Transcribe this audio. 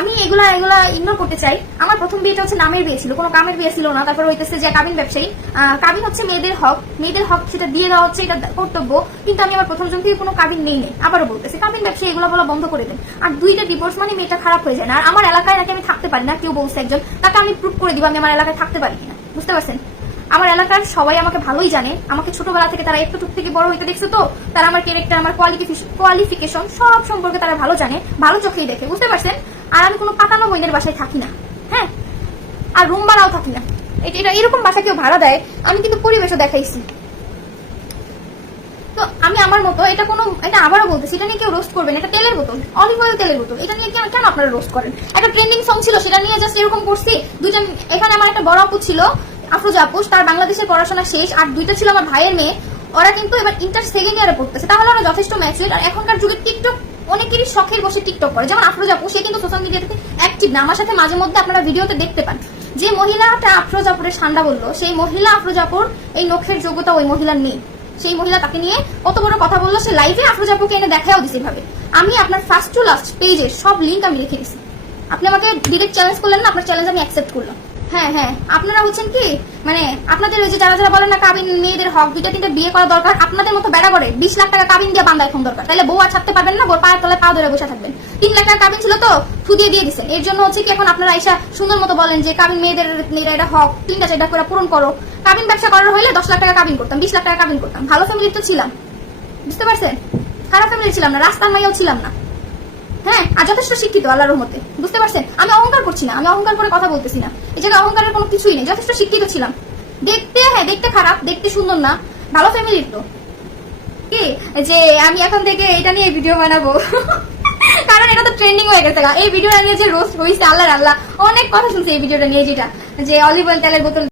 আমি এগুলা এগুলা ইগনোর করতে চাই। আমার প্রথম বিয়েটা হচ্ছে নামের বিয়ে ছিল, কোনো কামের বিয়ে ছিল না। তারপর হইতেছে যে কাবিন ব্যবসায়ী। কাবিন হচ্ছে মেয়েদের হক। মেয়েদের হক সেটা দিয়ে দেওয়া হচ্ছে, এটা কর্তব্য। কিন্তু আমি আমার প্রথম জন থেকে কোনো কাবিন নেই নেই। আবারও বলতেছি, কাবিন ব্যবসায়ী এগুলো বলা বন্ধ করে দেন। আর দুইটা ডিভোর্স মানে মেয়েটা খারাপ হয়ে যায় না। আর আমার এলাকায় নাকি আমি থাকতে পারি না, কেউ বলছে একজন। তাকে আমি প্রুভ করে দিব আমি আমার এলাকায় থাকতে পারি কিনা। বুঝতে পারছেন? আমার এলাকার সবাই আমাকে ভালোই জানে। আমাকে ছোটবেলা থেকে তারা একটু থেকে বড় হইতে দেখছে তো, তারা আমার ক্যারেক্টার আমার কোয়ালিফিকেশন সব সম্পর্কে তারা ভালো জানে, ভালো চোখেই দেখে। বুঝতে পারছেন? আর আমি কোনো পাকানো বইনের বাসায় থাকি না হ্যাঁ? আর রুম ভাড়াও থাকি না। এটা এটা এরকম বাসা কেউ ভাড়া দেয়, আমি কিন্তু পরিবেশও দেখাইছি। তো আমি আমার মতো, এটা কোনো এটা আবারও বলতেছি, এটা নিয়ে কেউ রোস্ট করবেন এটা তেলের বোতল অলিভ অয়েল তেলের বোতল, এটা নিয়ে কেন কেন আপনারা রোস্ট করেন? একটা ট্রেন্ডিং সং ছিল, সেটা নিয়ে জাস্ট এরকম করছি। দুইটা এখানে আমার একটা বড় আপু ছিল, আফরোজা আপুস তার বাংলাদেশের পড়াশোনা শেষ, আর দুইটা ছিল আমার ভাইয়ের মেয়ে। ওরা কিন্তু এবার ইন্টার সেকেন্ড ইয়ারে পড়তেছে, তাহলে ওরা যথেষ্ট ম্যাচুর আর এখনকার যুগে টিকটক অনেকেরই শখের বসে টিকটক করে। যেমন আফরোজা আপু সে কিন্তু সোশ্যাল মিডিয়াতে অ্যাক্টিভ না। আমার সাথে মাঝে মধ্যে আপনারা ভিডিওতে দেখতে পান। যে মহিলাটা আফরোজ আপুরের ঠান্ডা বলল, সেই মহিলা আফরোজাপুর এই নখের যোগ্যতা ওই মহিলার নেই। সেই মহিলা তাকে নিয়ে কত বড় কথা বলল, সে লাইভে আফরোজ আপুকে এনে দেখাও দিছে ভাবে আমি আপনার ফার্স্ট টু লাস্ট পেজের সব লিঙ্ক আমি রেখে দিছি। আপনি আমাকে ডিরেক্ট চ্যালেঞ্জ করলেন না, আপনার চ্যালেঞ্জ আমি অ্যাকসেপ্ট করলাম। হ্যাঁ হ্যাঁ। আপনারা হচ্ছেন কি? মানে আপনাদের ওই যে যারা যারা বলেন না কাবিন মেয়েদের হক, দুইটা তিনটা বিয়ে করা দরকার, আপনাদের মতো বেড়া করে বিশ লাখ টাকা কাবিন দিয়ে বান্ধা এখন দরকার। তাহলে বউ আর ছাড়তে পারবেন না বউ পায়ের তলায় পা ধরে বসে থাকবেন। তিন লাখ টাকা কাবিন ছিল তো, ফুদিয়ে দিয়ে দিচ্ছেন এর জন্য হচ্ছে কি এখন আপনারা আইসা সুন্দর মতো বলেন যে কাবিন মেয়েদের, মেয়েরা এটা হক, তিনটা চারটা করে পূরণ করো। কাবিন ব্যবসা করার হলে দশ লাখ টাকা কাবিন করতাম, বিশ লাখ টাকা কাবিন করতাম। ভালো ফ্যামিলির তো ছিলাম। বুঝতে পারছেন? খারাপ ফ্যামিলির ছিলাম না, রাস্তার মাইয়াও ছিলাম না। হ্যাঁ আর যথেষ্ট শিক্ষিত, আল্লাহর রহমতে। বুঝতে পারছেন? আমি অহংকার করছি না, আমি অহংকার করে কথা বলতেছি না। এই জায়গায় অহংকারের কোনো কিছুই নেই, যথেষ্ট শিক্ষিত ছিলাম। দেখতে হ্যাঁ দেখতে খারাপ, দেখতে সুন্দর না, ভালো ফ্যামিলির তো। কি? যে আমি এখন থেকে এটা নিয়ে ভিডিও বানাবো। কারণ এটা তো ট্রেন্ডিং হয়ে গেছে। এই ভিডিওটা নিয়ে যে রোস্ট হয়েছে আল্লাহর আল্লাহ। অনেক কথা শুনছে এই ভিডিওটা নিয়ে যেটা। যে অলিভ অয়েল তেলের বোতল